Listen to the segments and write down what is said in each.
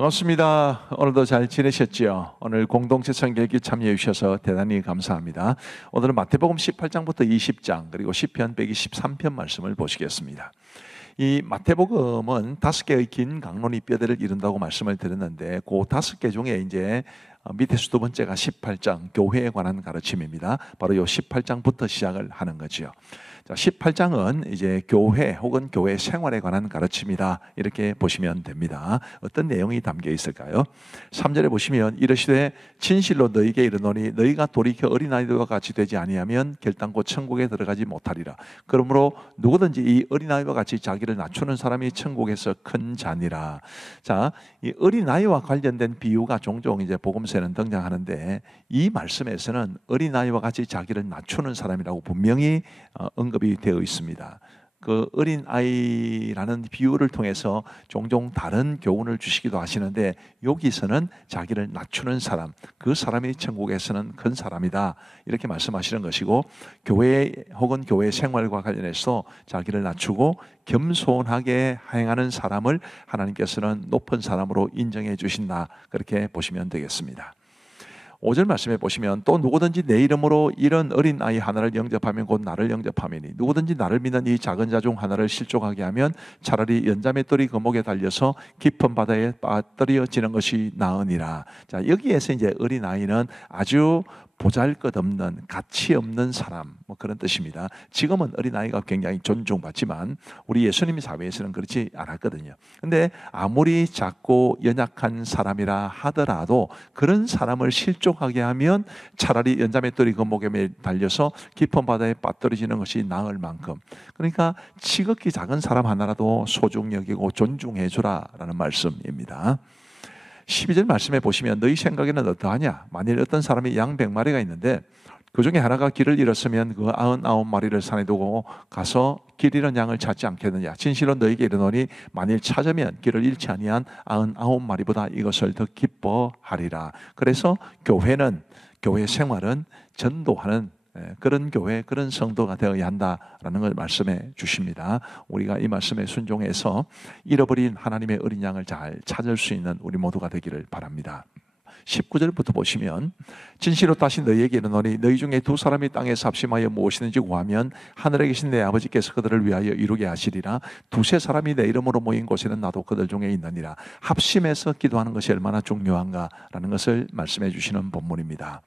반갑습니다. 오늘도 잘 지내셨지요? 오늘 공동체 성경기 참여해 주셔서 대단히 감사합니다. 오늘은 마태복음 18장부터 20장 그리고 시편 123편 말씀을 보시겠습니다. 이 마태복음은 5개의 긴 강론이 뼈대를 이룬다고 말씀을 드렸는데 그 5개 중에 이제 밑에서 두 번째가 18장 교회에 관한 가르침입니다. 바로 이 18장부터 시작을 하는 거죠. 자, 18장은 이제 교회 혹은 교회 생활에 관한 가르침이다 이렇게 보시면 됩니다. 어떤 내용이 담겨 있을까요? 3절에 보시면 이르시되 진실로 너희에게 이르노니 너희가 돌이켜 어린아이들과 같이 되지 아니하면 결단코 천국에 들어가지 못하리라. 그러므로 누구든지 이 어린아이와 같이 자기를 낮추는 사람이 천국에서 큰 자니라. 자, 이 어린아이와 관련된 비유가 종종 이제 복음서에는 등장하는데 이 말씀에서는 어린아이와 같이 자기를 낮추는 사람이라고 분명히 언급이 되어 있습니다. 그 어린아이라는 비유를 통해서 종종 다른 교훈을 주시기도 하시는데 여기서는 자기를 낮추는 사람, 그 사람이 천국에서는 큰 사람이다 이렇게 말씀하시는 것이고, 교회 혹은 교회 생활과 관련해서 자기를 낮추고 겸손하게 행하는 사람을 하나님께서는 높은 사람으로 인정해 주신다 그렇게 보시면 되겠습니다. 5절 말씀에 보시면 또 누구든지 내 이름으로 이런 어린아이 하나를 영접하면 곧 나를 영접하매니 누구든지 나를 믿는 이 작은 자 중 하나를 실족하게 하면 차라리 연자맷돌이 거목에 달려서 깊은 바다에 빠뜨려지는 것이 나으니라. 자, 여기에서 이제 어린아이는 아주 보잘것없는 가치 없는 사람 뭐 그런 뜻입니다. 지금은 어린아이가 굉장히 존중받지만 우리 예수님 사회에서는 그렇지 않았거든요. 근데 아무리 작고 연약한 사람이라 하더라도 그런 사람을 실족하게 하면 차라리 연자맷돌이 그 목에 달려서 깊은 바다에 빠뜨려지는 것이 나을 만큼, 그러니까 지극히 작은 사람 하나라도 소중히 여기고 존중해 주라라는 말씀입니다. 12절 말씀에 보시면 너희 생각에는 어떠하냐? 만일 어떤 사람이 양 100마리가 있는데 그 중에 하나가 길을 잃었으면 그 99마리를 산에 두고 가서 길 잃은 양을 찾지 않겠느냐? 진실로 너희에게 이르노니 만일 찾으면 길을 잃지 아니한 99마리보다 이것을 더 기뻐하리라. 그래서 교회 생활은 전도하는 그런 교회, 그런 성도가 되어야 한다라는 걸 말씀해 주십니다. 우리가 이 말씀에 순종해서 잃어버린 하나님의 어린 양을 잘 찾을 수 있는 우리 모두가 되기를 바랍니다. 19절부터 보시면 진실로 다시 너희에게 이르노니 너희 중에 두 사람이 땅에서 합심하여 무엇이든지 구하면 하늘에 계신 내 아버지께서 그들을 위하여 이루게 하시리라. 두세 사람이 내 이름으로 모인 곳에는 나도 그들 중에 있느니라. 합심해서 기도하는 것이 얼마나 중요한가라는 것을 말씀해 주시는 본문입니다.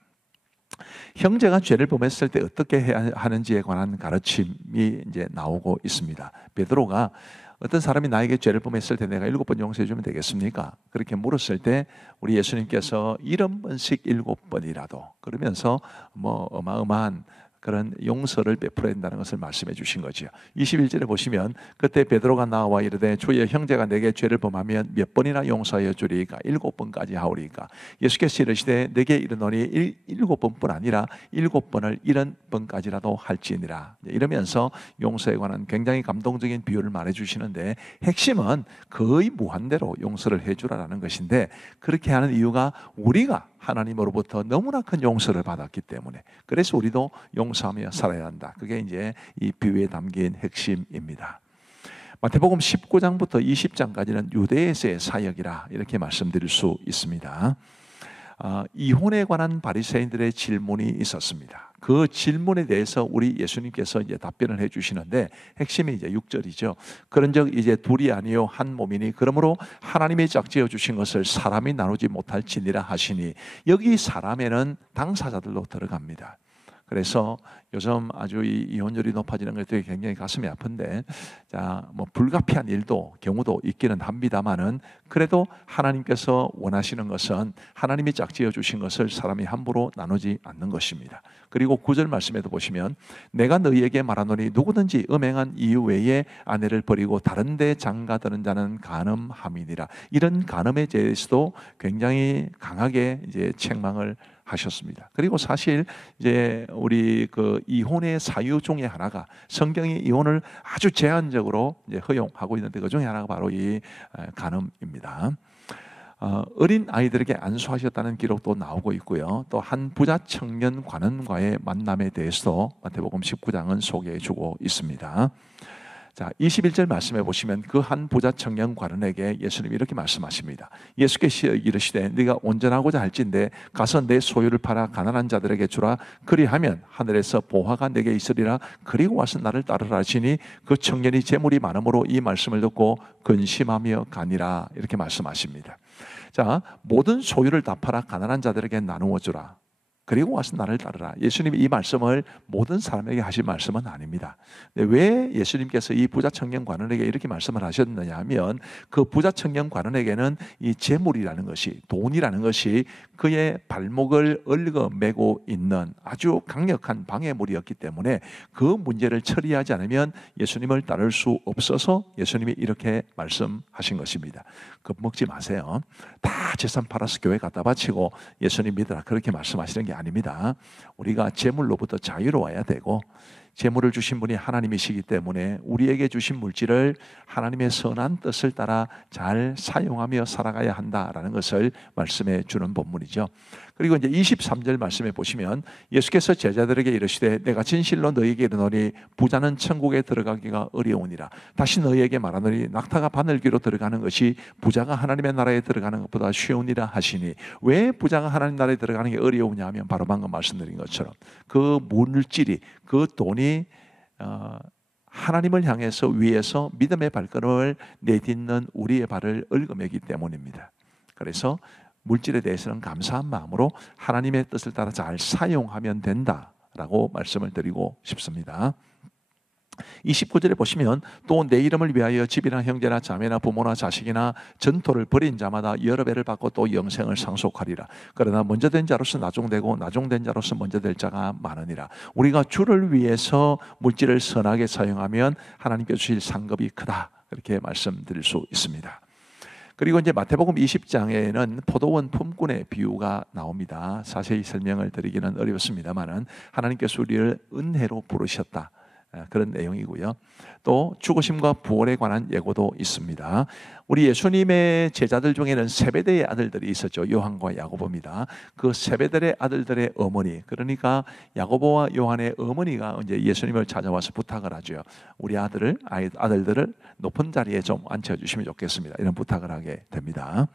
형제가 죄를 범했을 때 어떻게 해야 하는지에 관한 가르침이 이제 나오고 있습니다. 베드로가 어떤 사람이 나에게 죄를 범했을 때 내가 7번 용서해 주면 되겠습니까? 그렇게 물었을 때 우리 예수님께서 70번씩 7번이라도 그러면서 뭐 어마어마한 그런 용서를 베풀어야 된다는 것을 말씀해 주신 거죠. 21절에 보시면 그때 베드로가 나와 이르되 주여 형제가 내게 죄를 범하면 몇 번이나 용서하여 주리이까? 7번까지 하오리이까? 예수께서 이르시되 내게 이르노니 7번뿐 아니라 7번을 70번까지라도 할지니라. 이러면서 용서에 관한 굉장히 감동적인 비유를 말해 주시는데 핵심은 거의 무한대로 용서를 해 주라는 것인데, 그렇게 하는 이유가 우리가 하나님으로부터 너무나 큰 용서를 받았기 때문에, 그래서 우리도 용서하며 살아야 한다. 그게 이제 이 비유에 담긴 핵심입니다. 마태복음 19장부터 20장까지는 유대에서의 사역이라 이렇게 말씀드릴 수 있습니다. 이혼에 관한 바리새인들의 질문이 있었습니다. 그 질문에 대해서 우리 예수님께서 이제 답변을 해주시는데 핵심이 이제 6절이죠. 그런즉 이제 둘이 아니요 한 몸이니 그러므로 하나님이 짝지어 주신 것을 사람이 나누지 못할지니라 하시니, 여기 사람에는 당사자들도 들어갑니다. 그래서 요즘 아주 이혼율이 높아지는 것들이 굉장히 가슴이 아픈데, 자, 뭐 불가피한 경우도 있기는 합니다만은 그래도 하나님께서 원하시는 것은 하나님이 짝지어 주신 것을 사람이 함부로 나누지 않는 것입니다. 그리고 9절 말씀에도 보시면 내가 너희에게 말하노니 누구든지 음행한 이유 외에 아내를 버리고 다른 데 장가드는 자는 간음함이니라. 이런 간음에 대해서도 굉장히 강하게 이제 책망을 하셨습니다. 그리고 사실 이제 우리 그 이혼의 사유 중에 하나가, 성경이 이혼을 아주 제한적으로 이제 허용하고 있는데 그 중에 하나가 바로 이 간음입니다. 어린 아이들에게 안수하셨다는 기록도 나오고 있고요. 또 한 부자 청년 관원과의 만남에 대해서도 마태복음 19장은 소개해주고 있습니다. 자, 21절 말씀해 보시면 그 한 부자 청년 관원에게 예수님이 이렇게 말씀하십니다. 예수께서 이르시되 네가 온전하고자 할진대 가서 내 소유를 팔아 가난한 자들에게 주라. 그리하면 하늘에서 보화가 내게 있으리라. 그리고 와서 나를 따르라 하시니 그 청년이 재물이 많음으로 이 말씀을 듣고 근심하며 가니라. 이렇게 말씀하십니다. 자, 모든 소유를 다 팔아 가난한 자들에게 나누어 주라. 그리고 와서 나를 따르라. 예수님이 이 말씀을 모든 사람에게 하신 말씀은 아닙니다. 왜 예수님께서 이 부자 청년 관원에게 이렇게 말씀을 하셨느냐 하면 그 부자 청년 관원에게는 이 재물이라는 것이, 돈이라는 것이 그의 발목을 얽어매고 있는 아주 강력한 방해물이었기 때문에 그 문제를 처리하지 않으면 예수님을 따를 수 없어서 예수님이 이렇게 말씀하신 것입니다. 겁먹지 마세요. 다 재산 팔아서 교회 갖다 바치고 예수님 믿으라 그렇게 말씀하시는 게 아닙니다. 우리가 재물로부터 자유로워야 되고 재물을 주신 분이 하나님이시기 때문에 우리에게 주신 물질을 하나님의 선한 뜻을 따라 잘 사용하며 살아가야 한다라는 것을 말씀해 주는 본문이죠. 그리고 이제 23절 말씀해 보시면 예수께서 제자들에게 이르시되 내가 진실로 너희에게 이르노니 부자는 천국에 들어가기가 어려우니라. 다시 너희에게 말하노니 낙타가 바늘귀로 들어가는 것이 부자가 하나님의 나라에 들어가는 것보다 쉬우니라 하시니, 왜 부자가 하나님 나라에 들어가는 게 어려우냐 하면 바로 방금 말씀드린 것처럼 그 물질이, 그 돈이 하나님을 향해서 위에서 믿음의 발걸음을 내딛는 우리의 발을 얽어매기 때문입니다. 그래서 물질에 대해서는 감사한 마음으로 하나님의 뜻을 따라 잘 사용하면 된다라고 말씀을 드리고 싶습니다. 29절에 보시면 또 내 이름을 위하여 집이나 형제나 자매나 부모나 자식이나 전토를 벌인 자마다 여러 배를 받고 또 영생을 상속하리라. 그러나 먼저 된 자로서 나중되고 나중된 자로서 먼저 될 자가 많으니라. 우리가 주를 위해서 물질을 선하게 사용하면 하나님께 주실 상급이 크다, 그렇게 말씀드릴 수 있습니다. 그리고 이제 마태복음 20장에는 포도원 품꾼의 비유가 나옵니다. 자세히 설명을 드리기는 어렵습니다만은 하나님께서 우리를 은혜로 부르셨다, 그런 내용이고요. 또 죽으심과 부활에 관한 예고도 있습니다. 우리 예수님의 제자들 중에는 세베대의 아들들이 있었죠. 요한과 야고보입니다. 그 세베대의 아들들의 어머니, 그러니까 야고보와 요한의 어머니가 이제 예수님을 찾아와서 부탁을 하죠. 우리 아들들을 높은 자리에 좀 앉혀주시면 좋겠습니다. 이런 부탁을 하게 됩니다.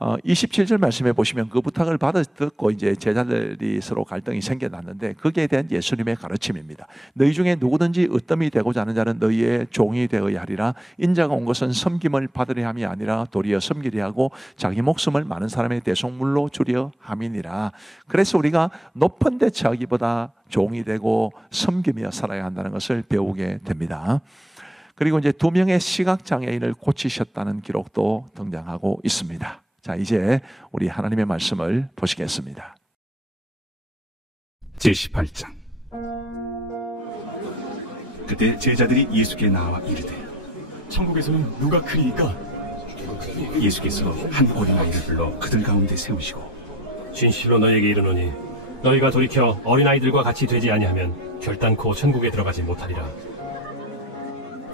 27절 말씀해 보시면 그 부탁을 듣고 이제 제자들이 서로 갈등이 생겨났는데 거기에 대한 예수님의 가르침입니다. 너희 중에 누구든지 으뜸이 되고자 하는 자는 너희의 종이 되어야 하리라. 인자가 온 것은 섬김을 받으려 함이 아니라 도리어 섬기려 하고 자기 목숨을 많은 사람의 대속물로 주려 함이니라. 그래서 우리가 높은 데 처하기보다 종이 되고 섬기며 살아야 한다는 것을 배우게 됩니다. 그리고 이제 2명의 시각장애인을 고치셨다는 기록도 등장하고 있습니다. 자, 이제 우리 하나님의 말씀을 보시겠습니다. 제18장. 그때 제자들이 예수께 나와 이르되 천국에서는 누가 크리이까? 예수께서 한 어린아이를 불러 그들 가운데 세우시고 진실로 너희에게 이르노니 너희가 돌이켜 어린아이들과 같이 되지 아니하면 결단코 천국에 들어가지 못하리라.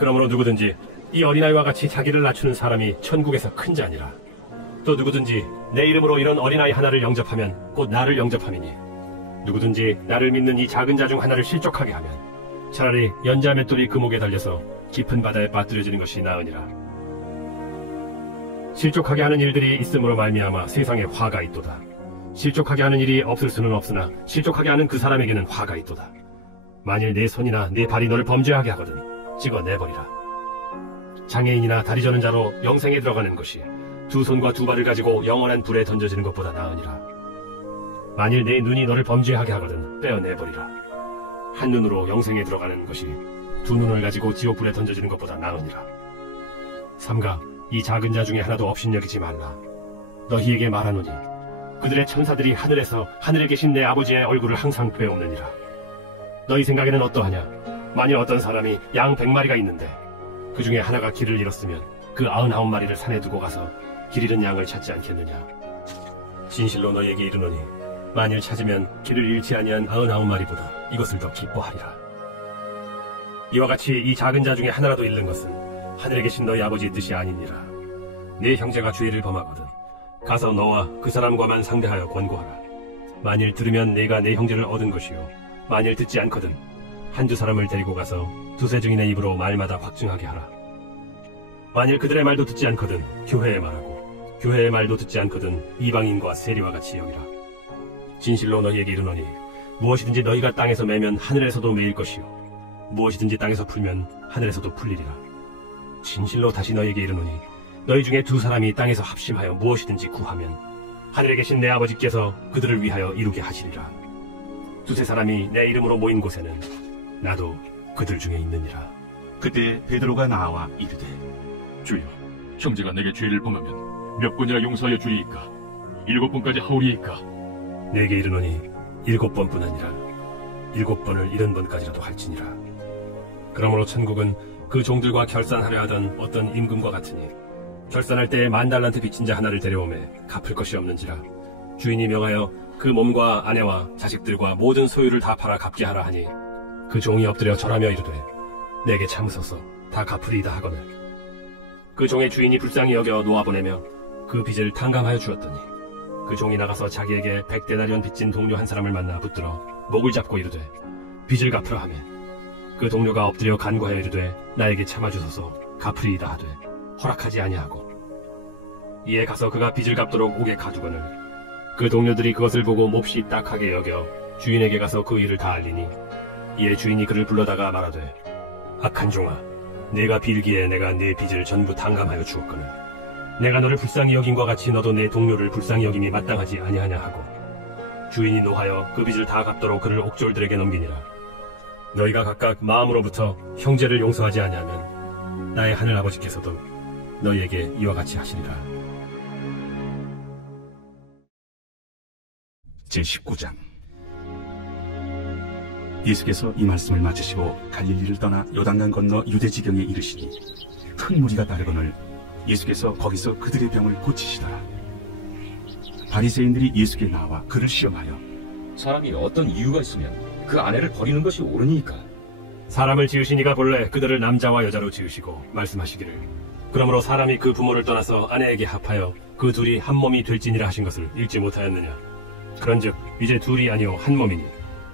그러므로 누구든지 이 어린아이와 같이 자기를 낮추는 사람이 천국에서 큰 자니라. 또 누구든지 내 이름으로 이런 어린아이 하나를 영접하면 곧 나를 영접함이니, 누구든지 나를 믿는 이 작은 자 중 하나를 실족하게 하면 차라리 연자 맷돌이 그 목에 달려서 깊은 바다에 빠뜨려지는 것이 나으니라. 실족하게 하는 일들이 있음으로 말미암아 세상에 화가 있도다. 실족하게 하는 일이 없을 수는 없으나 실족하게 하는 그 사람에게는 화가 있도다. 만일 내 손이나 내 발이 너를 범죄하게 하거든 찍어내버리라. 장애인이나 다리 저는 자로 영생에 들어가는 것이 2 손과 2 발을 가지고 영원한 불에 던져지는 것보다 나으니라. 만일 내 눈이 너를 범죄하게 하거든 떼어내버리라. 한 눈으로 영생에 들어가는 것이 2 눈을 가지고 지옥 불에 던져지는 것보다 나으니라. 삼가 이 작은 자 중에 하나도 업신여기지 말라. 너희에게 말하노니 그들의 천사들이 하늘에서 하늘에 계신 내 아버지의 얼굴을 항상 뵈옵느니라. 너희 생각에는 어떠하냐? 만일 어떤 사람이 양 100마리가 있는데 그 중에 하나가 길을 잃었으면 그 99마리를 산에 두고 가서 길 잃은 양을 찾지 않겠느냐? 진실로 너희에게 이르노니 만일 찾으면 길을 잃지 아니한 99마리보다 이것을 더 기뻐하리라. 이와 같이 이 작은 자 중에 하나라도 잃는 것은 하늘에 계신 너희 아버지의 뜻이 아니니라. 네 형제가 죄를 범하거든 가서 너와 그 사람과만 상대하여 권고하라. 만일 들으면 내가 내 형제를 얻은 것이요 만일 듣지 않거든 한두 사람을 데리고 가서 두세 증인의 입으로 말마다 확증하게 하라. 만일 그들의 말도 듣지 않거든 교회에 말하고, 교회의 말도 듣지 않거든 이방인과 세리와 같이 여기라. 진실로 너희에게 이르노니 무엇이든지 너희가 땅에서 매면 하늘에서도 매일 것이요 무엇이든지 땅에서 풀면 하늘에서도 풀리리라. 진실로 다시 너희에게 이르노니 너희 중에 두 사람이 땅에서 합심하여 무엇이든지 구하면 하늘에 계신 내 아버지께서 그들을 위하여 이루게 하시리라. 두세 사람이 내 이름으로 모인 곳에는 나도 그들 중에 있느니라. 그때 베드로가 나와 이르되 주여, 형제가 내게 죄를 범하면 몇 번이나 용서하여 주리이까? 7번까지 하오리이까? 내게 이르노니 7번뿐 아니라 7번을 70번까지라도 할지니라. 그러므로 천국은 그 종들과 결산하려 하던 어떤 임금과 같으니 결산할 때에 10,000달란트 빚진 자 하나를 데려오매 갚을 것이 없는지라 주인이 명하여 그 몸과 아내와 자식들과 모든 소유를 다 팔아 갚게 하라 하니 그 종이 엎드려 절하며 이르되 내게 참으소서 다 갚으리이다 하거늘 그 종의 주인이 불쌍히 여겨 놓아보내며 그 빚을 탕감하여 주었더니 그 종이 나가서 자기에게 100데나리온 빚진 동료 한 사람을 만나 붙들어 목을 잡고 이르되 빚을 갚으라 하매 그 동료가 엎드려 간구하여 이르되 나에게 참아주소서 갚으리이다 하되 허락하지 아니하고 이에 가서 그가 빚을 갚도록 옥에 가두거늘 그 동료들이 그것을 보고 몹시 딱하게 여겨 주인에게 가서 그 일을 다 알리니 이에 주인이 그를 불러다가 말하되 악한 종아, 내가 빌기에 내가 네 빚을 전부 탕감하여 주었거늘 내가 너를 불쌍히 여김과 같이 너도 내 동료를 불쌍히 여김이 마땅하지 아니하냐 하고 주인이 노하여 그 빚을 다 갚도록 그를 옥졸들에게 넘기니라. 너희가 각각 마음으로부터 형제를 용서하지 아니하면 나의 하늘 아버지께서도 너희에게 이와 같이 하시리라. 제19장. 예수께서 이 말씀을 마치시고 갈릴리를 떠나 요단강 건너 유대 지경에 이르시니 큰 무리가 따르거늘 예수께서 거기서 그들의 병을 고치시더라. 바리새인들이 예수께 나와 그를 시험하여 사람이 어떤 이유가 있으면 그 아내를 버리는 것이 옳으니까? 사람을 지으신 이가 본래 그들을 남자와 여자로 지으시고 말씀하시기를 그러므로 사람이 그 부모를 떠나서 아내에게 합하여 그 둘이 한 몸이 될지니라 하신 것을 읽지 못하였느냐. 그런즉 이제 둘이 아니요 한 몸이니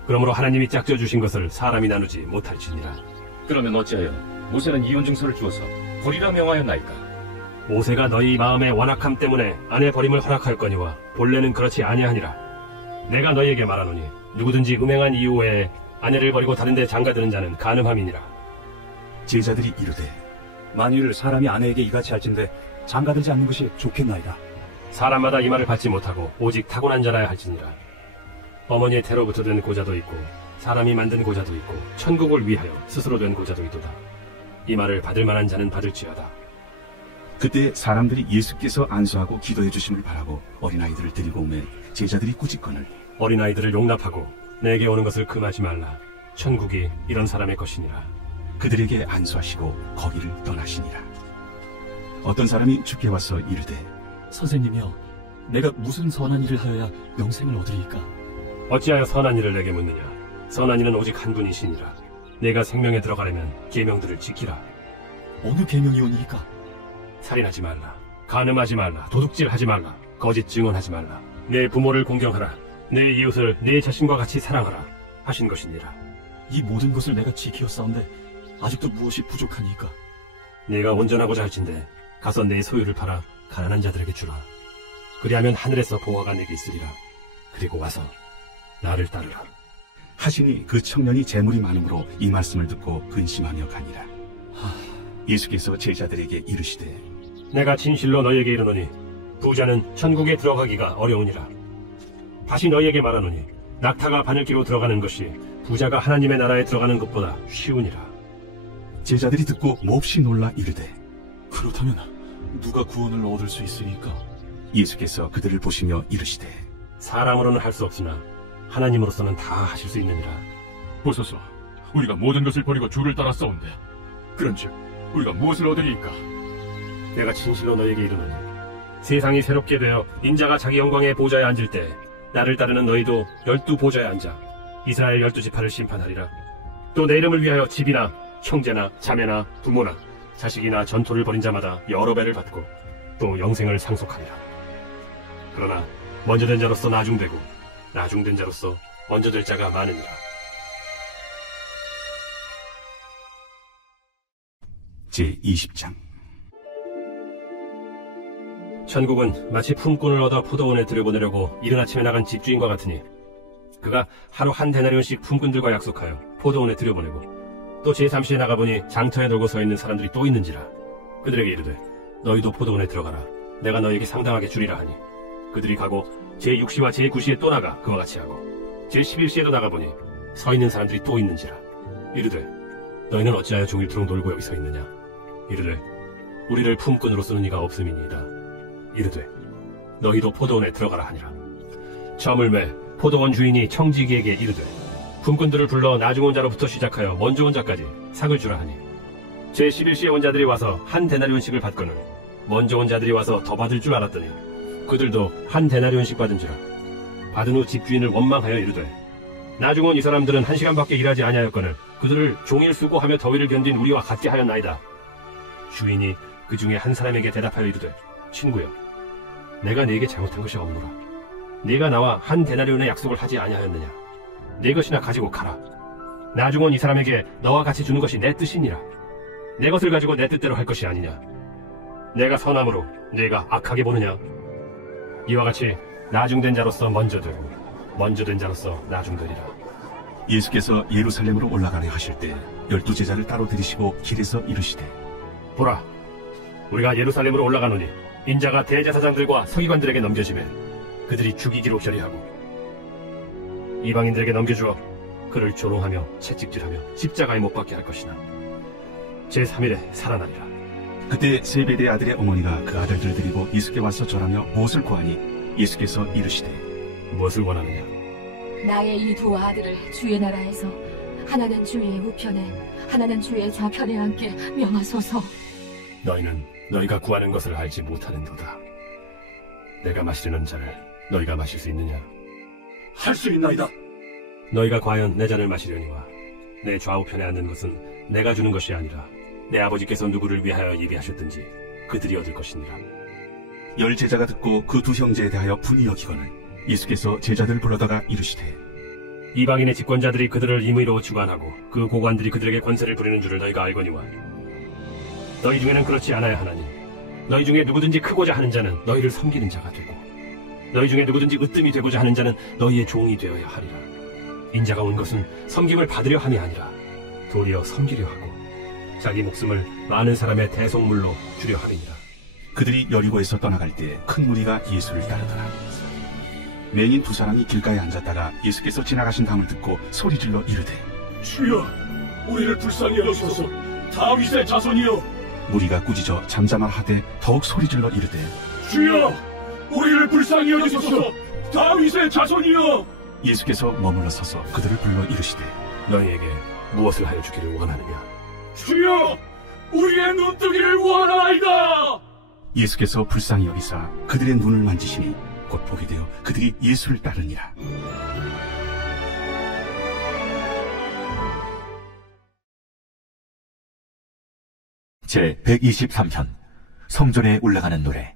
그러므로 하나님이 짝져 주신 것을 사람이 나누지 못할지니라. 그러면 어찌하여 모세는 이혼 증서를 주어서 버리라 명하였나이까? 모세가 너희 마음의 완악함 때문에 아내 버림을 허락하였거니와 본래는 그렇지 아니하니라. 내가 너희에게 말하노니 누구든지 음행한 이유 외에 아내를 버리고 다른 데 장가드는 자는 간음함이니라. 제자들이 이르되 만일 사람이 아내에게 이같이 할진대 장가들지 않는 것이 좋겠나이다. 사람마다 이 말을 받지 못하고 오직 타고난 자라야 할지니라. 어머니의 태로부터 된 고자도 있고 사람이 만든 고자도 있고 천국을 위하여 스스로 된 고자도 있도다. 이 말을 받을 만한 자는 받을지어다. 그때 사람들이 예수께서 안수하고 기도해 주심을 바라고 어린아이들을 데리고 오매 제자들이 꾸짖거늘 어린아이들을 용납하고 내게 오는 것을 금하지 말라. 천국이 이런 사람의 것이니라. 그들에게 안수하시고 거기를 떠나시니라. 어떤 사람이 주께 와서 이르되 선생님이여, 내가 무슨 선한 일을 하여야 영생을 얻으리이까? 어찌하여 선한 일을 내게 묻느냐. 선한 이는 오직 한 분이시니라. 내가 생명에 들어가려면 계명들을 지키라. 어느 계명이 오니이까? 살인하지 말라. 간음하지 말라. 도둑질하지 말라. 거짓 증언하지 말라. 내 부모를 공경하라. 내 이웃을 내 자신과 같이 사랑하라 하신 것이니라. 이 모든 것을 내가 지키었사온데 아직도 무엇이 부족하니이까? 네가 온전하고자 할진대 가서 내 소유를 팔아 가난한 자들에게 주라. 그리하면 하늘에서 보화가 내게 있으리라. 그리고 와서 나를 따르라. 하시니 그 청년이 재물이 많음으로 이 말씀을 듣고 근심하며 가니라. 예수께서 제자들에게 이르시되 내가 진실로 너희에게 이르노니 부자는 천국에 들어가기가 어려우니라. 다시 너희에게 말하노니 낙타가 바늘기로 들어가는 것이 부자가 하나님의 나라에 들어가는 것보다 쉬우니라. 제자들이 듣고 몹시 놀라 이르되 그렇다면 누가 구원을 얻을 수 있으리이까? 예수께서 그들을 보시며 이르시되 사람으로는 할 수 없으나 하나님으로서는 다 하실 수 있느니라. 보소서, 우리가 모든 것을 버리고 주를 따랐사온데 그런즉 우리가 무엇을 얻으리이까? 내가 진실로 너희에게 이르노니 세상이 새롭게 되어 인자가 자기 영광의 보좌에 앉을 때 나를 따르는 너희도 12보좌에 앉아 이스라엘 12지파를 심판하리라. 또 내 이름을 위하여 집이나 형제나 자매나 부모나 자식이나 전토를 벌인 자마다 여러 배를 받고 또 영생을 상속하리라. 그러나 먼저 된 자로서 나중되고 나중된 자로서 먼저 될 자가 많으니라. 제20장. 천국은 마치 품꾼을 얻어 포도원에 들여보내려고 이른 아침에 나간 집주인과 같으니 그가 하루 한 데나리온씩 품꾼들과 약속하여 포도원에 들여보내고 또 제3시에 나가보니 장터에 놀고 서 있는 사람들이 또 있는지라 그들에게 이르되 너희도 포도원에 들어가라 내가 너희에게 상당하게 주리라 하니 그들이 가고 제6시와 제9시에 또 나가 그와 같이 하고 제11시에도 나가보니 서 있는 사람들이 또 있는지라 이르되 너희는 어찌하여 종일토록 놀고 여기 서 있느냐 이르되 우리를 품꾼으로 쓰는 이가 없음이니이다 이르되 너희도 포도원에 들어가라 하니라. 저물매 포도원 주인이 청지기에게 이르되 품꾼들을 불러 나중 온 자로부터 시작하여 먼저 온 자까지 상을 주라 하니 제11시에 온 자들이 와서 한 데나리온씩을 받거늘 먼저 온 자들이 와서 더 받을 줄 알았더니 그들도 한 데나리온씩 받은지라. 받은 후 집주인을 원망하여 이르되 나중 온 이 사람들은 1시간밖에 일하지 아니하였거늘 그들을 종일 수고하며 더위를 견딘 우리와 같게 하였나이다. 주인이 그 중에 한 사람에게 대답하여 이르되 친구여 내가 네게 잘못한 것이 없노라. 네가 나와 한 데나리온의 약속을 하지 아니하였느냐. 네 것이나 가지고 가라. 나중 온 이 사람에게 너와 같이 주는 것이 내 뜻이니라. 내 것을 가지고 내 뜻대로 할 것이 아니냐. 내가 선함으로 네가 악하게 보느냐. 이와 같이 나중된 자로서 먼저 되고 먼저 된 자로서 나중되리라. 예수께서 예루살렘으로 올라가려 하실 때 12제자를 따로 들이시고 길에서 이르시되 보라, 우리가 예루살렘으로 올라가노니 인자가 대제사장들과 서기관들에게 넘겨지매 그들이 죽이기로 결의하고 이방인들에게 넘겨주어 그를 조롱하며 채찍질하며 십자가에 못 박게 할 것이나 제3일에 살아나리라. 그때 세베대의 아들의 어머니가 그 아들들 데리고 예수께 와서 절하며 무엇을 구하니 예수께서 이르시되 무엇을 원하느냐. 나의 이 두 아들을 주의 나라에서 하나는 주의 우편에 하나는 주의 좌편에 앉게 명하소서. 너희는 너희가 구하는 것을 알지 못하는도다. 내가 마시려는 잔을 너희가 마실 수 있느냐. 할 수 있나이다. 너희가 과연 내 잔을 마시려니와 내 좌우편에 앉는 것은 내가 주는 것이 아니라 내 아버지께서 누구를 위하여 예비하셨든지 그들이 얻을 것이니라. 10제자가 듣고 그 두 형제에 대하여 분이 여기거늘 예수께서 제자들을 불러다가 이르시되 이방인의 집권자들이 그들을 임의로 주관하고 그 고관들이 그들에게 권세를 부리는 줄을 너희가 알거니와 너희 중에는 그렇지 않아야 하나니 너희 중에 누구든지 크고자 하는 자는 너희를 섬기는 자가 되고 너희 중에 누구든지 으뜸이 되고자 하는 자는 너희의 종이 되어야 하리라. 인자가 온 것은 섬김을 받으려 함이 아니라 도리어 섬기려 하고 자기 목숨을 많은 사람의 대속물로 주려 함이니라. 그들이 여리고에서 떠나갈 때 큰 무리가 예수를 따르더라. 맹인 두 사람이 길가에 앉았다가 예수께서 지나가신 담을 듣고 소리질러 이르되 주여, 우리를 불쌍히 여기소서. 다윗의 자손이여. 무리가 꾸짖어 잠잠하되 더욱 소리질러 이르되 주여, 우리를 불쌍히 여기소서. 다윗의 자손이여. 예수께서 머물러 서서 그들을 불러 이르시되 너희에게 무엇을 하여 주기를 원하느냐. 주여, 우리의 눈뜨기를 원하나이다. 예수께서 불쌍히 여기사 그들의 눈을 만지시니 곧 보게 되어 그들이 예수를 따르니라. 제123편 성전에 올라가는 노래.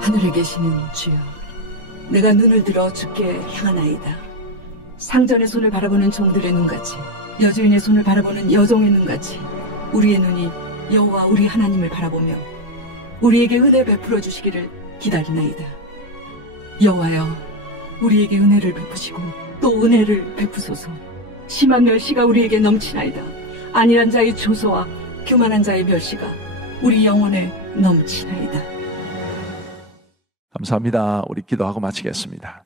하늘에 계시는 주여, 내가 눈을 들어 주께 향하나이다. 상전의 손을 바라보는 종들의 눈같이, 여주인의 손을 바라보는 여종의 눈같이 우리의 눈이 여호와 우리 하나님을 바라보며 우리에게 은혜 베풀어 주시기를 기다리나이다. 여호와여, 우리에게 은혜를 베푸시고 또 은혜를 베푸소서. 심한 멸시가 우리에게 넘치나이다. 안일한 자의 조소와 교만한 자의 멸시가 우리 영혼에 넘치나이다. 감사합니다. 우리 기도하고 마치겠습니다.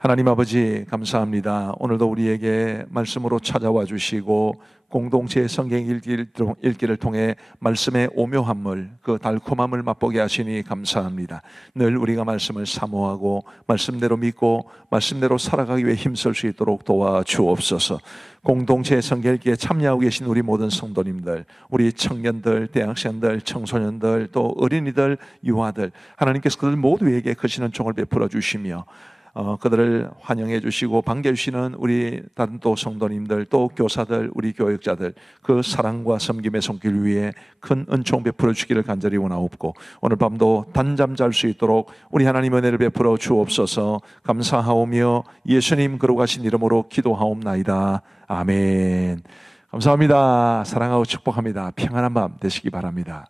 하나님 아버지 감사합니다. 오늘도 우리에게 말씀으로 찾아와 주시고 공동체의 성경 읽기를 통해 말씀의 오묘함을, 그 달콤함을 맛보게 하시니 감사합니다. 늘 우리가 말씀을 사모하고 말씀대로 믿고 말씀대로 살아가기 위해 힘쓸 수 있도록 도와주옵소서. 공동체의 성경 읽기에 참여하고 계신 우리 모든 성도님들, 우리 청년들, 대학생들, 청소년들, 또 어린이들, 유아들, 하나님께서 그들 모두에게 크시는 종을 베풀어 주시며 그들을 환영해 주시고 반겨 주시는 우리 다른 또 성도님들, 또 교사들, 우리 교육자들, 그 사랑과 섬김의 손길 위에 큰 은총 베풀어 주기를 간절히 원하옵고, 오늘 밤도 단잠 잘 수 있도록 우리 하나님 은혜를 베풀어 주옵소서. 감사하오며 예수님 거룩하신 이름으로 기도하옵나이다. 아멘. 감사합니다. 사랑하고 축복합니다. 평안한 밤 되시기 바랍니다.